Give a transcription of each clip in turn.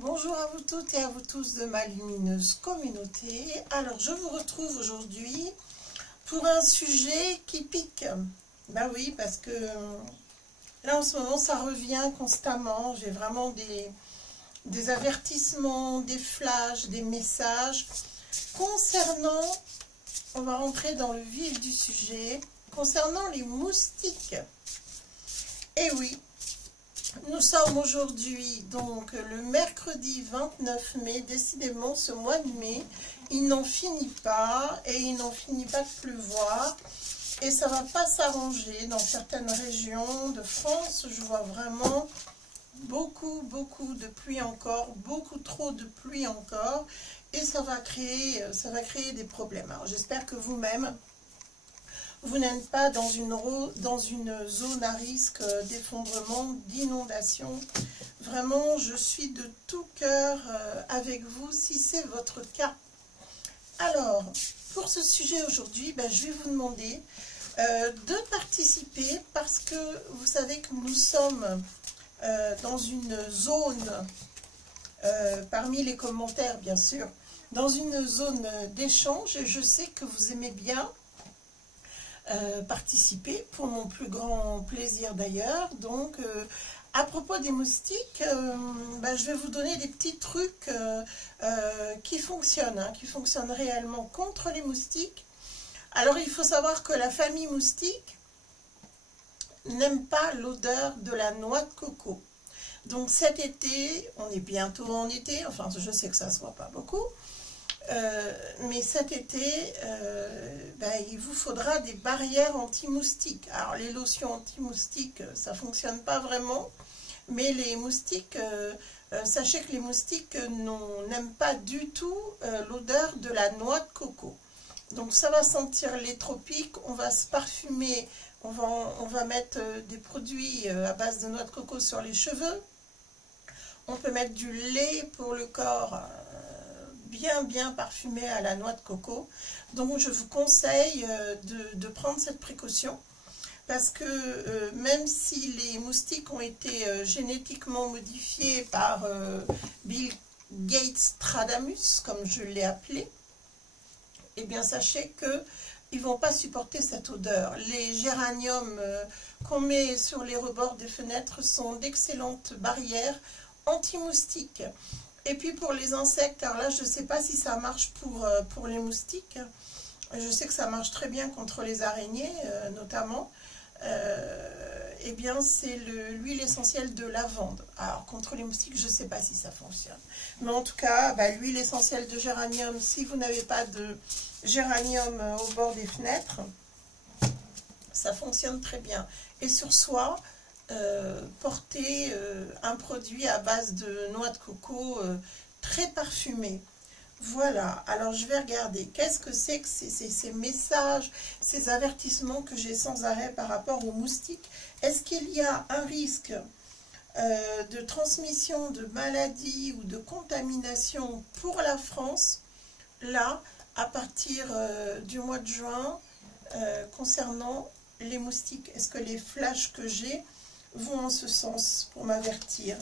Bonjour à vous toutes et à vous tous de ma lumineuse communauté. Alors je vous retrouve aujourd'hui pour un sujet qui pique. Ben oui, parce que là en ce moment ça revient constamment. J'ai vraiment des avertissements, des flashs, des messages concernant, on va rentrer dans le vif du sujet, concernant les moustiques. Et oui, nous sommes aujourd'hui donc le mercredi 29 mai, décidément ce mois de mai, il n'en finit pas et il n'en finit pas de pleuvoir et ça va pas s'arranger dans certaines régions de France. Je vois vraiment beaucoup de pluie encore, beaucoup trop de pluie encore et ça va créer des problèmes. Alors j'espère que vous-même, vous n'êtes pas dans une zone à risque d'effondrement, d'inondation. Vraiment, je suis de tout cœur avec vous si c'est votre cas. Alors, pour ce sujet aujourd'hui, je vais vous demander de participer parce que vous savez que nous sommes dans une zone, parmi les commentaires bien sûr, dans une zone d'échange et je sais que vous aimez bien participer, pour mon plus grand plaisir d'ailleurs. Donc à propos des moustiques, je vais vous donner des petits trucs qui fonctionnent réellement contre les moustiques. Alors il faut savoir que la famille moustique n'aime pas l'odeur de la noix de coco. Donc cet été, on est bientôt en été, enfin je sais que ça se voit pas beaucoup, mais cet été, il vous faudra des barrières anti-moustiques. Alors les lotions anti-moustiques, ça ne fonctionne pas vraiment, mais les moustiques, sachez que les moustiques n'aiment pas du tout l'odeur de la noix de coco. Donc ça va sentir les tropiques, on va se parfumer, on va mettre des produits à base de noix de coco sur les cheveux. On peut mettre du lait pour le corps, bien parfumé à la noix de coco. Donc je vous conseille de prendre cette précaution parce que même si les moustiques ont été génétiquement modifiés par Bill Gates Stradamus, comme je l'ai appelé, eh bien sachez que ils vont pas supporter cette odeur. Les géraniums qu'on met sur les rebords des fenêtres sont d'excellentes barrières anti-moustiques. Et puis pour les insectes, alors là je ne sais pas si ça marche pour les moustiques. Je sais que ça marche très bien contre les araignées notamment. Eh bien c'est l'huile essentielle de lavande. Alors contre les moustiques, je ne sais pas si ça fonctionne. Mais en tout cas, l'huile essentielle de géranium, si vous n'avez pas de géranium au bord des fenêtres, ça fonctionne très bien. Et sur soi, porter un produit à base de noix de coco très parfumé. Voilà, alors je vais regarder qu'est-ce que c'est que ces messages, ces avertissements que j'ai sans arrêt par rapport aux moustiques. Est-ce qu'il y a un risque de transmission de maladies ou de contamination pour la France, là, à partir du mois de juin, concernant les moustiques? Est-ce que les flashs que j'ai vont en ce sens pour m'avertir?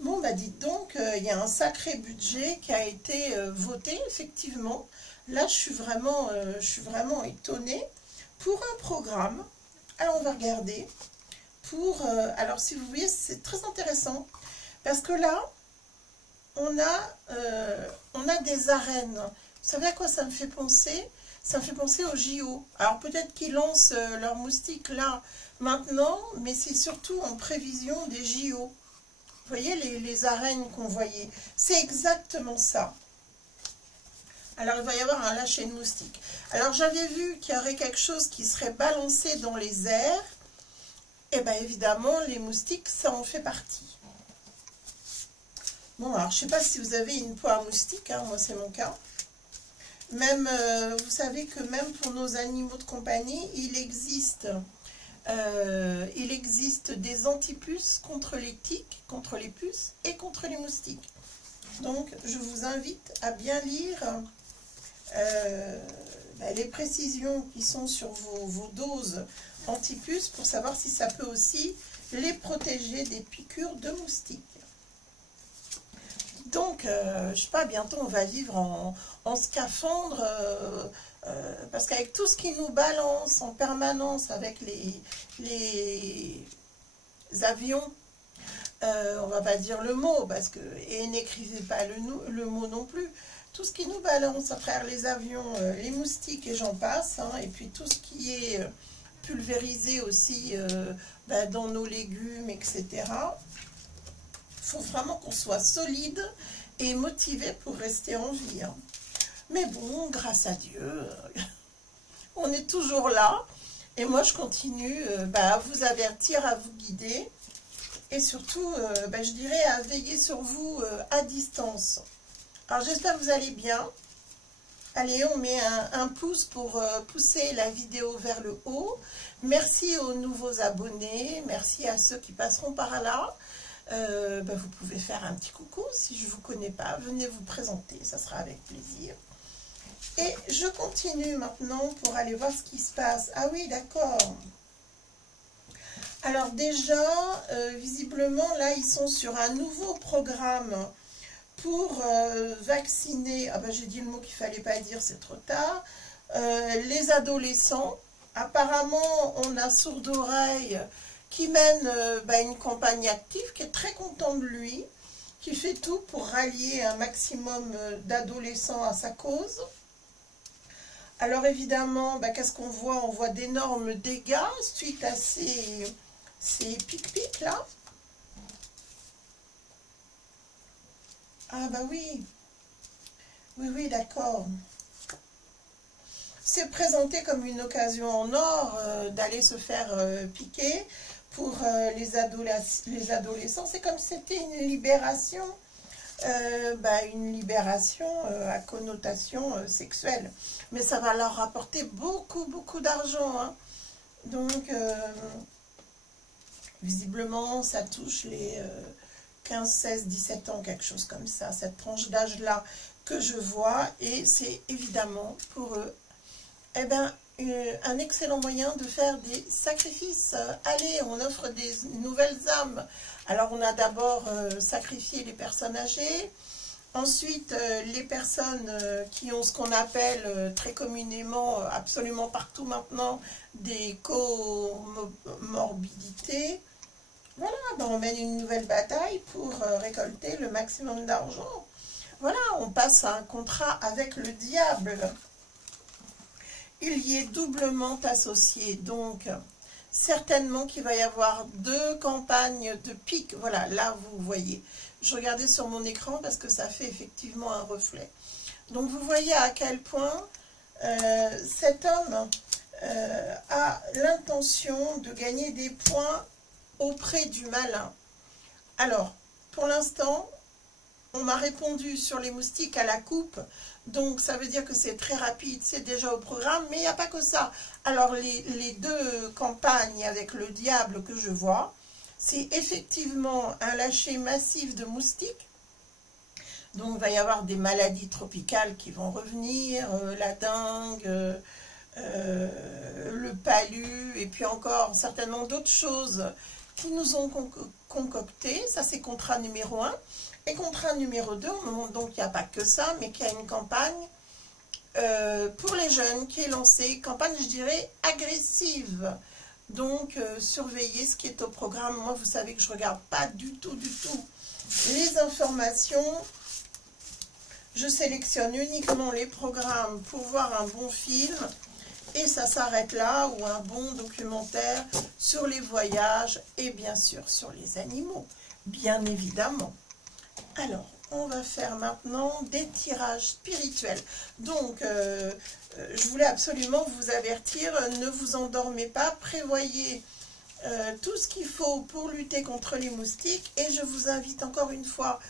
Bon, dites donc, il y a un sacré budget qui a été voté, effectivement. Là, je suis vraiment étonnée pour un programme. Alors, on va regarder. Alors, si vous voyez, c'est très intéressant. Parce que là, on a des arènes. Vous savez à quoi ça me fait penser? Ça me fait penser aux JO. Alors, peut-être qu'ils lancent leurs moustiques là, maintenant, mais c'est surtout en prévision des JO. Vous voyez les arènes qu'on voyait, c'est exactement ça. Alors il va y avoir un lâcher de moustiques. Alors j'avais vu qu'il y aurait quelque chose qui serait balancé dans les airs. Et bien évidemment les moustiques, ça en fait partie. Bon, alors je ne sais pas si vous avez une poire à moustiques, hein, moi c'est mon cas. Même, vous savez que même pour nos animaux de compagnie, il existe des antipuces contre les tiques, contre les puces et contre les moustiques. Donc, je vous invite à bien lire les précisions qui sont sur vos doses antipuces pour savoir si ça peut aussi les protéger des piqûres de moustiques. Donc, je sais pas, bientôt on va vivre en scaphandre, parce qu'avec tout ce qui nous balance en permanence avec les avions, on va pas dire le mot, parce que, et n'écrivez pas le mot non plus, tout ce qui nous balance à travers les avions, les moustiques et j'en passe, hein, et puis tout ce qui est pulvérisé aussi dans nos légumes, etc. Il faut vraiment qu'on soit solide et motivé pour rester en vie. Hein. Mais bon, grâce à Dieu, on est toujours là. Et moi, je continue à vous avertir, à vous guider. Et surtout, je dirais, à veiller sur vous à distance. Alors, j'espère que vous allez bien. Allez, on met un pouce pour pousser la vidéo vers le haut. Merci aux nouveaux abonnés. Merci à ceux qui passeront par là. Vous pouvez faire un petit coucou. Si je ne vous connais pas, venez vous présenter. Ça sera avec plaisir. Et je continue maintenant pour aller voir ce qui se passe. Ah oui, d'accord. Alors déjà, visiblement, là, ils sont sur un nouveau programme pour vacciner, j'ai dit le mot qu'il ne fallait pas dire, c'est trop tard, les adolescents. Apparemment, on a Sourd-Oreille qui mène une campagne active, qui est très content de lui, qui fait tout pour rallier un maximum d'adolescents à sa cause. Alors évidemment, qu'est-ce qu'on voit? On voit d'énormes dégâts suite à ces pic-pic là. Ah oui, oui, d'accord. C'est présenté comme une occasion en or d'aller se faire piquer pour les adolescents. C'est comme si c'était une libération, à connotation sexuelle. Mais ça va leur rapporter beaucoup d'argent. Hein. Donc, visiblement, ça touche les 15, 16, 17 ans, quelque chose comme ça. Cette tranche d'âge-là que je vois. Et c'est évidemment pour eux un excellent moyen de faire des sacrifices. Allez, on offre des nouvelles âmes. Alors, on a d'abord sacrifié les personnes âgées. Ensuite, les personnes qui ont ce qu'on appelle très communément, absolument partout maintenant, des comorbidités. Voilà, on mène une nouvelle bataille pour récolter le maximum d'argent. Voilà, on passe à un contrat avec le diable. Il y est doublement associé, donc certainement qu'il va y avoir 2 campagnes de pique. Voilà, là vous voyez. Je regardais sur mon écran parce que ça fait effectivement un reflet. Donc vous voyez à quel point cet homme a l'intention de gagner des points auprès du malin. Alors, pour l'instant, on m'a répondu sur les moustiques à la coupe. Donc ça veut dire que c'est très rapide, c'est déjà au programme, mais il n'y a pas que ça. Alors les 2 campagnes avec le diable que je vois, c'est effectivement un lâcher massif de moustiques. Donc il va y avoir des maladies tropicales qui vont revenir, la dengue, le palu, et puis encore certainement d'autres choses qui nous ont concocté. Ça c'est contrat numéro 1. Et contrat numéro 2, on me montre donc qu'il n'y a pas que ça, mais qu'il y a une campagne pour les jeunes qui est lancée, campagne, je dirais, agressive. Donc, surveillez ce qui est au programme. Moi, vous savez que je ne regarde pas du tout les informations. Je sélectionne uniquement les programmes pour voir un bon film. Et ça s'arrête là, ou un bon documentaire sur les voyages et bien sûr sur les animaux, bien évidemment. Alors, on va faire maintenant des tirages spirituels. Donc, je voulais absolument vous avertir, ne vous endormez pas, prévoyez tout ce qu'il faut pour lutter contre les moustiques. Et je vous invite encore une fois,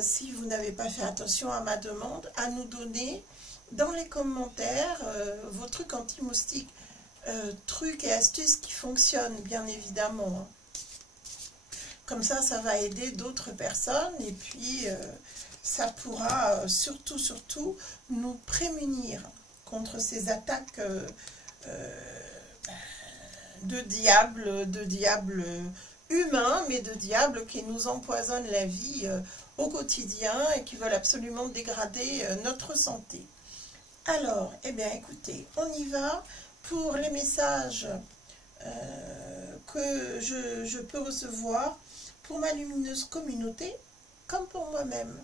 si vous n'avez pas fait attention à ma demande, à nous donner dans les commentaires vos trucs anti-moustiques, trucs et astuces qui fonctionnent, bien évidemment. Hein. Comme ça, ça va aider d'autres personnes et puis ça pourra surtout nous prémunir contre ces attaques de diables humains, mais de diables qui nous empoisonnent la vie au quotidien et qui veulent absolument dégrader notre santé. Alors, eh bien écoutez, on y va pour les messages que je peux recevoir pour ma lumineuse communauté, comme pour moi-même.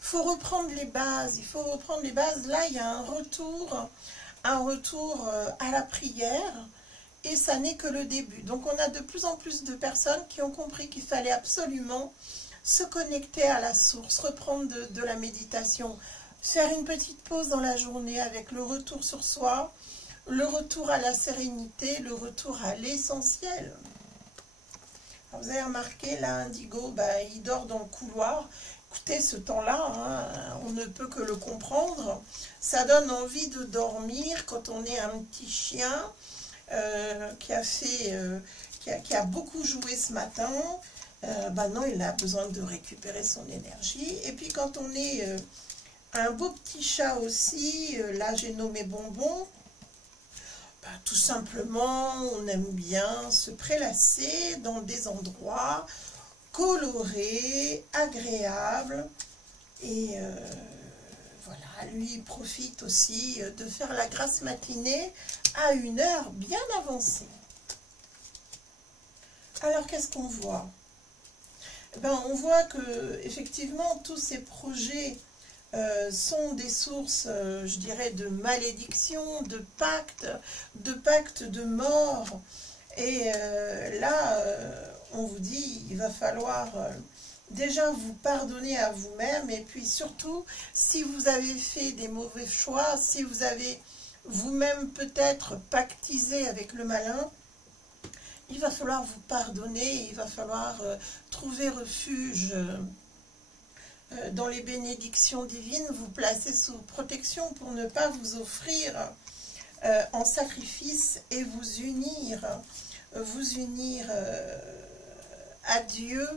Il faut reprendre les bases, il faut reprendre les bases. Là, il y a un retour à la prière, et ça n'est que le début. Donc, on a de plus en plus de personnes qui ont compris qu'il fallait absolument se connecter à la source, reprendre de la méditation, faire une petite pause dans la journée avec le retour sur soi, le retour à la sérénité, le retour à l'essentiel. Vous avez remarqué, là, Indigo, il dort dans le couloir. Écoutez, ce temps-là, hein, on ne peut que le comprendre. Ça donne envie de dormir quand on est un petit chien qui a beaucoup joué ce matin. Non, il a besoin de récupérer son énergie. Et puis quand on est un beau petit chat aussi, là j'ai nommé Bonbon, tout simplement on aime bien se prélasser dans des endroits colorés, agréables. Et voilà, lui il profite aussi de faire la grasse matinée à une heure bien avancée. Alors qu'est-ce qu'on voit ? On voit que effectivement tous ces projets sont des sources, je dirais, de malédiction, de pactes de mort. Et là, on vous dit, il va falloir déjà vous pardonner à vous-même, et puis surtout, si vous avez fait des mauvais choix, si vous avez vous-même peut-être pactisé avec le malin, il va falloir vous pardonner, il va falloir trouver refuge dans les bénédictions divines, vous placer sous protection pour ne pas vous offrir en sacrifice et vous unir à Dieu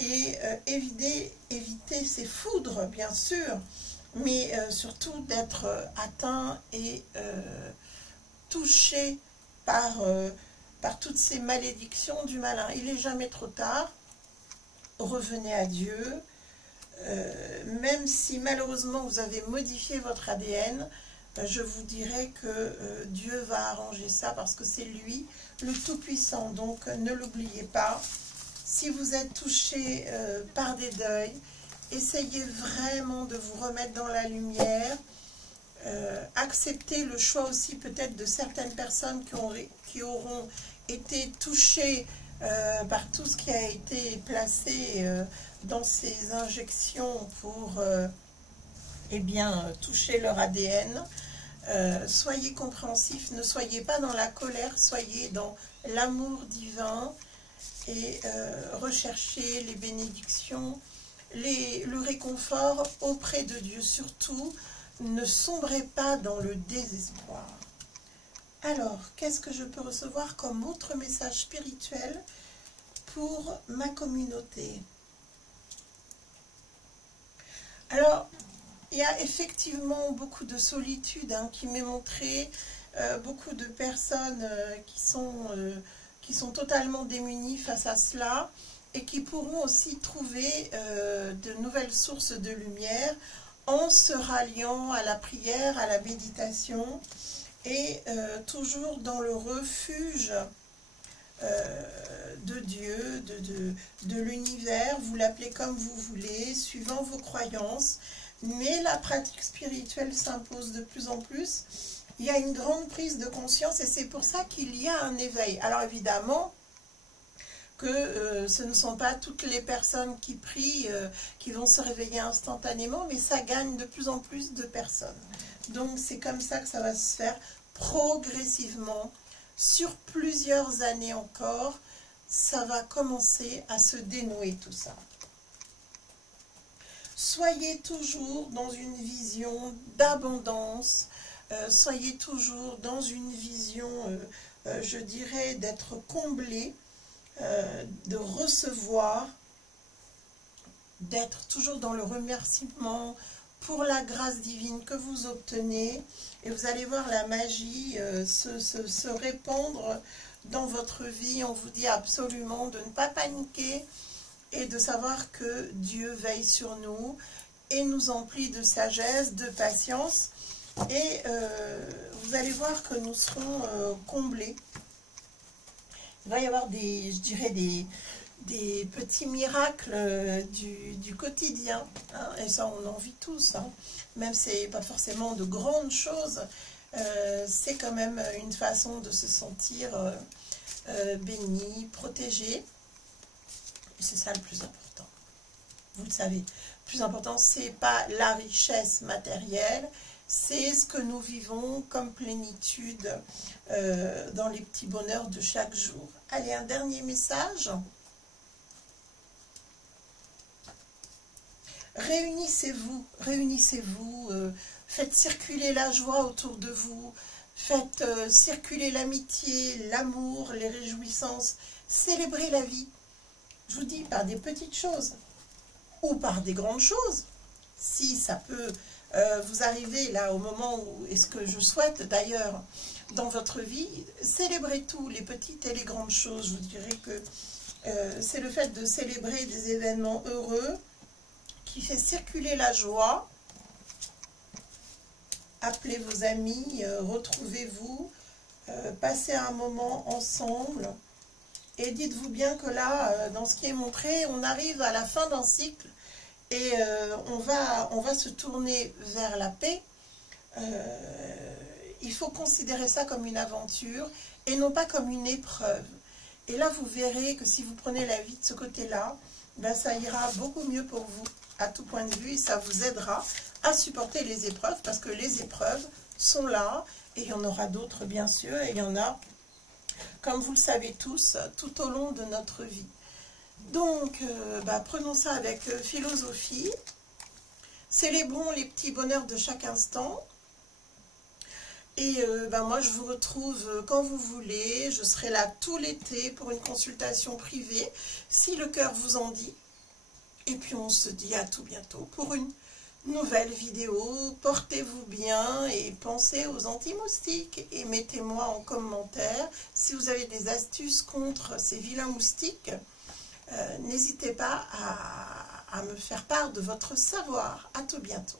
et éviter ces foudres, bien sûr, mais surtout d'être atteint et touché par toutes ces malédictions du malin. Il n'est jamais trop tard, revenez à Dieu, même si malheureusement vous avez modifié votre ADN, je vous dirais que Dieu va arranger ça parce que c'est lui le Tout-Puissant. Donc ne l'oubliez pas, si vous êtes touché par des deuils, essayez vraiment de vous remettre dans la lumière. Acceptez le choix aussi peut-être de certaines personnes qui auront été touchées par tout ce qui a été placé dans ces injections pour toucher leur ADN. Soyez compréhensifs, ne soyez pas dans la colère, soyez dans l'amour divin et recherchez les bénédictions, le réconfort auprès de Dieu. Surtout, ne sombrez pas dans le désespoir. Alors, qu'est-ce que je peux recevoir comme autre message spirituel pour ma communauté? Alors, il y a effectivement beaucoup de solitude qui m'est montrée, beaucoup de personnes qui sont totalement démunies face à cela et qui pourront aussi trouver de nouvelles sources de lumière en se ralliant à la prière, à la méditation et toujours dans le refuge de Dieu, de l'univers, vous l'appelez comme vous voulez, suivant vos croyances, mais la pratique spirituelle s'impose de plus en plus. Il y a une grande prise de conscience et c'est pour ça qu'il y a un éveil. Alors évidemment que ce ne sont pas toutes les personnes qui prient qui vont se réveiller instantanément, mais ça gagne de plus en plus de personnes. Donc c'est comme ça que ça va se faire progressivement, sur plusieurs années encore, ça va commencer à se dénouer tout ça. Soyez toujours dans une vision d'abondance, soyez toujours dans une vision, je dirais, d'être comblé, de recevoir, d'être toujours dans le remerciement pour la grâce divine que vous obtenez. Et vous allez voir la magie se répandre dans votre vie. On vous dit absolument de ne pas paniquer et de savoir que Dieu veille sur nous et nous emplit de sagesse, de patience. Et vous allez voir que nous serons comblés. Il va y avoir des, je dirais, des petits miracles du quotidien, hein, et ça on en vit tous, hein. Même si ce n'est pas forcément de grandes choses, c'est quand même une façon de se sentir béni, protégé. C'est ça le plus important, vous le savez. Le plus important, c'est pas la richesse matérielle, c'est ce que nous vivons comme plénitude dans les petits bonheurs de chaque jour. Allez, un dernier message. Réunissez-vous, réunissez-vous, faites circuler la joie autour de vous, faites circuler l'amitié, l'amour, les réjouissances, célébrez la vie. Je vous dis, par des petites choses ou par des grandes choses, si ça peut vous arriver là au moment où, et ce que je souhaite d'ailleurs dans votre vie, célébrez tout, les petites et les grandes choses. Je vous dirais que c'est le fait de célébrer des événements heureux qui fait circuler la joie. Appelez vos amis, retrouvez-vous, passez un moment ensemble. Et dites-vous bien que là, dans ce qui est montré, on arrive à la fin d'un cycle et on va se tourner vers la paix. Il faut considérer ça comme une aventure et non pas comme une épreuve. Et là, vous verrez que si vous prenez la vie de ce côté-là, ben, ça ira beaucoup mieux pour vous à tout point de vue et ça vous aidera à supporter les épreuves parce que les épreuves sont là et il y en aura d'autres bien sûr et il y en a, comme vous le savez tous, tout au long de notre vie. Donc, prenons ça avec philosophie, célébrons les petits bonheurs de chaque instant. Et moi, je vous retrouve quand vous voulez. Je serai là tout l'été pour une consultation privée, si le cœur vous en dit. Et puis, on se dit à tout bientôt pour une nouvelle vidéo. Portez-vous bien et pensez aux anti-moustiques. Et mettez-moi en commentaire si vous avez des astuces contre ces vilains moustiques. N'hésitez pas à me faire part de votre savoir. À tout bientôt.